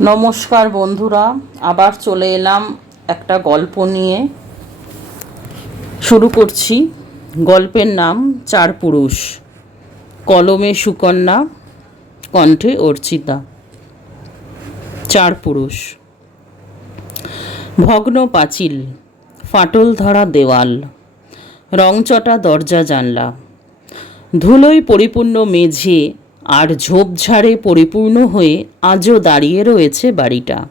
নমস্কার বন্ধুরা, আবার চলে এলাম একটা গল্প নিয়ে। শুরু করছি। গল্পের নাম চার পুরুষ। কলমে সুকন্যা, কণ্ঠে অর্চিতা। চার পুরুষ। ভগ্ন পাঁচিল, ফাটল ধরা দেওয়াল, রংচটা দরজা জানলা, ধুলোয় পরিপূর্ণ মেঝে আর ঝোপঝাড়ে পরিপূর্ণ হয়ে আজও দাঁড়িয়ে রয়েছে বাড়িটা।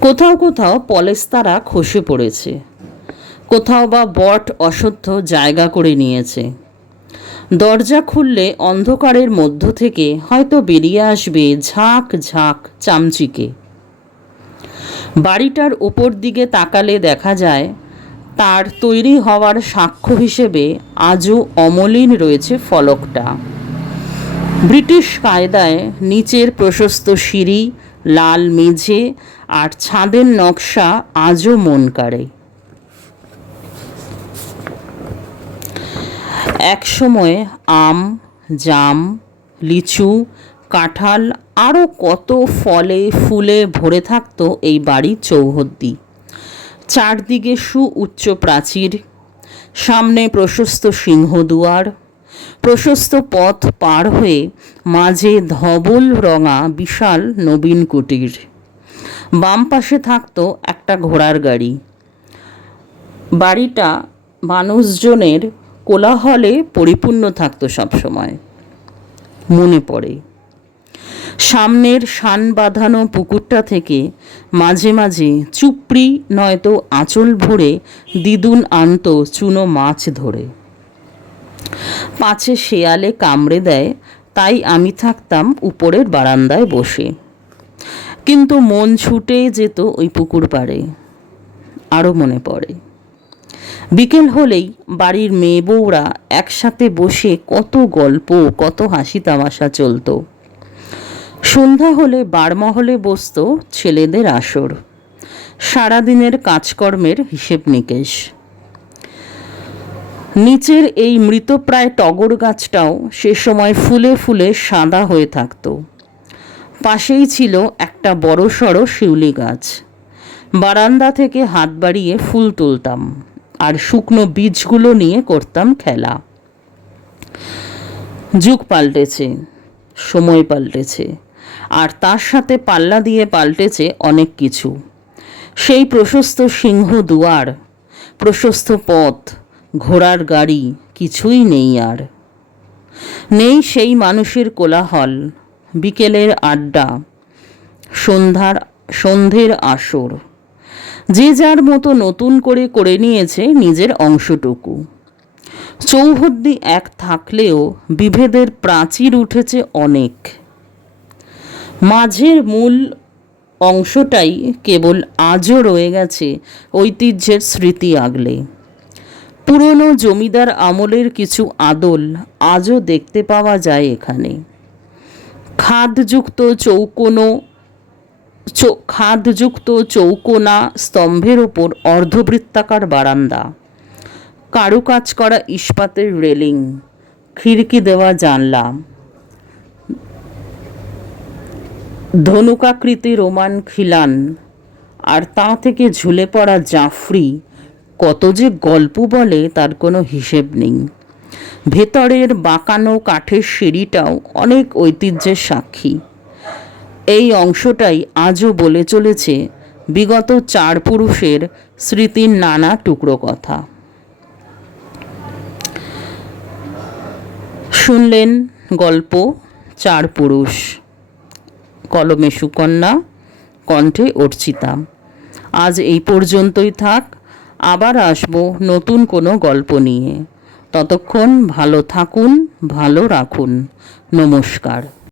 কোথাও কোথাও পলেস্তারা খসে পড়েছে, কোথাও বা বট অশ্বত্থ জায়গা করে নিয়েছে। দরজা খুললে অন্ধকারের মধ্য থেকে হয়তো বেরিয়ে আসবে ঝাঁক ঝাঁক চামচিকে। বাড়িটার ওপর দিকে তাকালে দেখা যায় তার তৈরি হওয়ার সাক্ষ্য হিসেবে আজও অমলিন রয়েছে ফলকটা। ব্রিটিশ কায়দায় নিচের প্রশস্ত সিঁড়ি, লাল মেঝে আর ছাদের নকশা আজও মন কাড়ে। একসময় আম, জাম, লিচু, কাঁঠাল আরও কত ফলে ফুলে ভরে থাকতো এই বাড়ির চৌহদ্দি। চারদিকে সুউচ্চ প্রাচীর, সামনে প্রশস্ত সিংহদুয়ার, প্রশস্ত পথ পার হয়ে মাঝে ধবল রঙা বিশাল নবীন কুটির। বাম পাশে থাকতো একটা ঘোড়ার গাড়ি। বাড়িটা মানুষজনের কোলাহলে পরিপূর্ণ থাকতো সবসময়। মনে পড়ে সামনের শান বাঁধানো পুকুরটা থেকে মাঝে মাঝে চুপড়ি নয়তো আঁচল ভরে দিদুন আনতো চুনো মাছ ধরে। পাছে শেয়ালে কামড়ে দেয়, তাই আমি থাকতাম উপরের বারান্দায় বসে। কিন্তু মন ছুটে যেত ওই পুকুর পাড়ে। আরও মনে পড়ে বিকেল হলেই বাড়ির মেয়ে বউরা একসাথে বসে কত গল্প, কত হাসি তামাশা চলতো। সন্ধ্যা হলে বারমহলে বসত ছেলেদের আসর, সারাদিনের কাজকর্মের হিসেব নিকেশ। নিচের এই মৃতপ্রায় টগর গাছটাও সে সময় ফুলে ফুলে সাদা হয়ে থাকত। পাশেই ছিল একটা বড়সড় শিউলি গাছ। বারান্দা থেকে হাত বাড়িয়ে ফুল তুলতাম আর শুকনো বীজগুলো নিয়ে করতাম খেলা। যুগ পাল্টেছে, সময় পাল্টেছে, আর তার সাথে পাল্লা দিয়ে পাল্টেছে অনেক কিছু। সেই প্রশস্ত সিংহ দুয়ার, প্রশস্ত পথ, ঘোড়ার গাড়ি কিছুই নেই আর। নেই সেই মানুষের কোলাহল, বিকেলের আড্ডা, সন্ধ্যের আসর। যে যার মতো নতুন করে করে নিয়েছে নিজের অংশটুকু। চৌহদ্দি এক থাকলেও বিভেদের প্রাচীর উঠেছে অনেক। মাঝের মূল অংশটাই কেবল আজও রয়ে গেছে ঐতিহ্যের স্মৃতি আগলে। পুরনো জমিদার আমলের কিছু আদল আজও দেখতে পাওয়া যায় এখানে। খাদযুক্ত চৌকোনা স্তম্ভের ওপর অর্ধবৃত্তাকার বারান্দা, কারুকাজ করা ইস্পাতের রেলিং, খিড়কি দেওয়া জানলা, ধনুকাকৃতি রোমান খিলান, আর তা থেকে ঝুলে পড়া জাফরি কত যে গল্প বলে তার কোনো হিসেব নেই। ভেতরের বাঁকানো কাঠের সিঁড়িটাও অনেক ঐতিহ্যের সাক্ষী। এই অংশটাই আজও বলে চলেছে বিগত চার পুরুষের স্মৃতির নানা টুকরো কথা। শুনলেন গল্প চার পুরুষ, কলমে সুকন্যা, কণ্ঠে অর্চিতা। আজ এই পর্যন্তই থাক। আবার আসবো নতুন কোনো গল্প নিয়ে। ততক্ষণ ভালো থাকুন, ভালো রাখুন। নমস্কার।